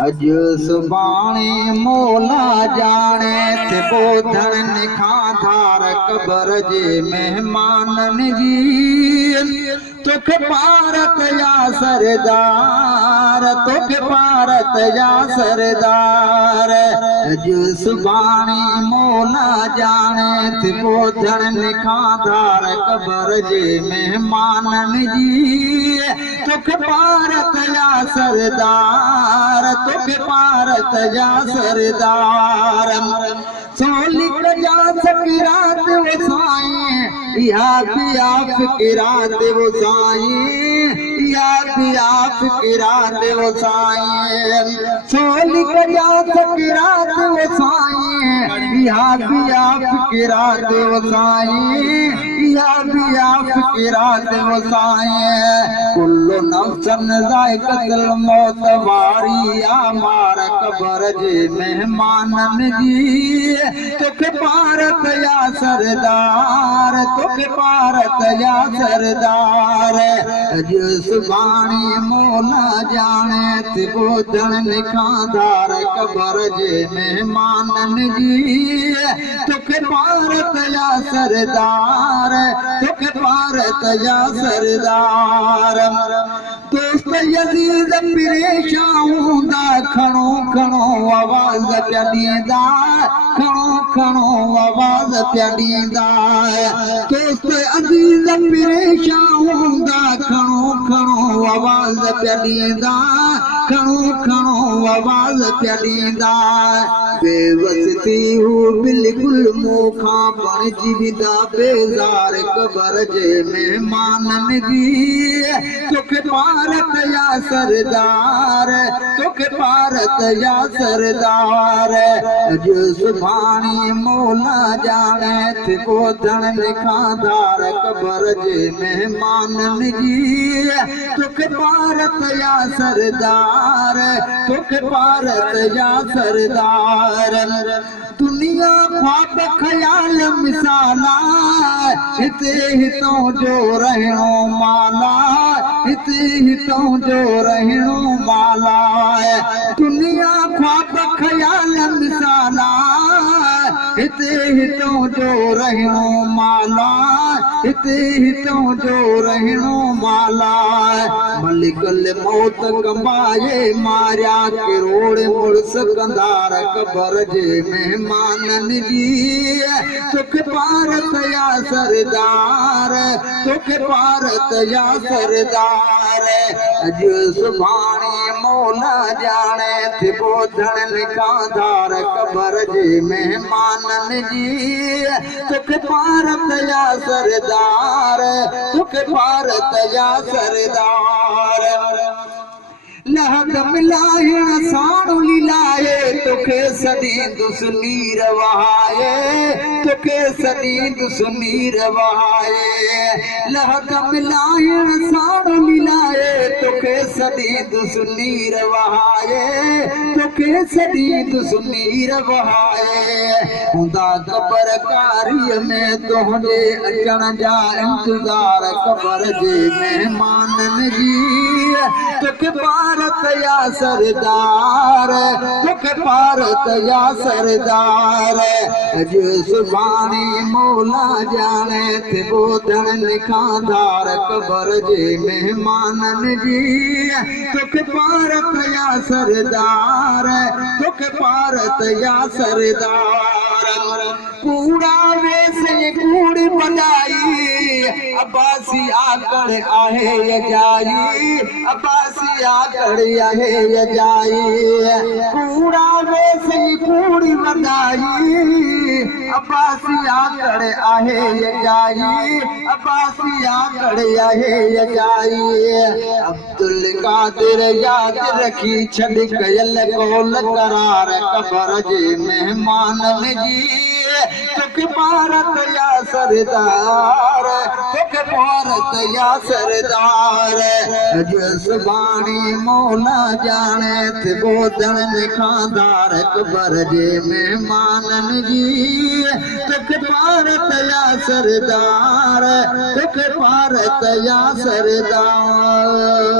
अज सुभाणे मौला जाने थे ॿोधण खाधार कबर जे मेहमाननि जी तोखे भारत या सरदार तोखे भारत या सरदार अज सुभाणे मौला जाने थे ॿोधण खाधार कबर जे मेहमाननि जी तोखे भारत या सरदार तोखे भारत जा सरदार सोलिक जा फ़क़ीरात वो साईं इहा बिया फ़क़ीरात वो साईं इहा बिया फ़क़ीरात वो साईं सोलिक जा फ़क़ीरात वो साईं इहा बिया फ़क़ीरात वो साईं इहा बिया फ़क़ीरात वो साईं कुल्लु नफ़्सन ज़ाइक़तुल मौत वारी मार कबर जे मेहमाननि जी तोखे भारत या सरदार तोखे भारत या सरदार अज सुभाणे मौला जाने थे ॿोधण खाधार कबर जे मेहमाननि जी तोखे भारत या सरदार तोखे भारत या सरदार दोस्त यज़ीद परेशान हूंदा खणो खणो आवाज़ पिया ॾींदा खणो खणो आवाज़ पिया ॾींदा दोस्त अज़ीज़ परेशान हूंदा खणो खणो आवाज़ पिया ॾींदा खणो खणो आवाज़ पिया ॾींदा बेवस थी हू बिल्कुलु मूं खां बणिजी वेंदा बेज़ार कबर जे मेहमाननि जी तोखे भारत या सरदार तोखे भारत या सरदार अज सुभाणे मौला जाने थे ॿोधण खाधार कबर जे मेहमाननि जी तोखे भारत या सरदार तोखे भारत या सरदार दुनिया ख्वाब ख़याल मिसाला हिते हितों जो रहणो माला हिते हितों जो रहणो माला दुनिया ख्वाब ख़याल मिसाला हिते हितों जो रहणो माला हिते हितों जो रहणो माला मलिकल मौत कमाए मारिया किरोड़ मुड़स कंदार कबर जे मेहमाननि जी तोखे भारत या सरदार तोखे भारत या सरदार अज सुभाणे मौला जाने थे ॿोधण खाधार कबर जे मेहमाननि जी तोखे भारत या सरदार तोखे भारत या सरदार लहद मिलाइण साणु लीलाए तोखे सॾींदुसि नीर वहाए तोखे सॾींदुसि नीर वहाए लहद मिलाइण साणु लीलाए तोखे सॾींदुसि नीर वहाए तोखे सॾींदुसि नीर वहाए हूंदा क़बर कारीअ में तुंहिंजे अचण जा इंतज़ार कबर जे मेहमाननि जी तोखे भारत या सरदार तोखे भारत या सरदार अज सुभाणे मौला जाने थे ॿोधण खाधार कबर जे मेहमाननि जी तोखे भारत या सरदार तोखे भारत या सरदार कूड़ा वैसे कूड़ी बनाई अब्बासी आकड़ आहे यजाई अब्बासी आकड़ आहे यजाई कूड़ा वैसे कूड़ी बनाई अब्बासी आकड़ आहे यजाई अब्बासी आकड़ आहे यजाई अब्दुल कादिर याद रखी छॾ कयल कौल करार कबर जे मेहमाननि जी तोखे भारत या सरदार तोखे भारत या सरदार अज सुभाणे मौला जाने थे ॿोधण खाधार कबर जे मेहमाननि जी तोखे भारत या सरदार तोखे भारत या सरदार।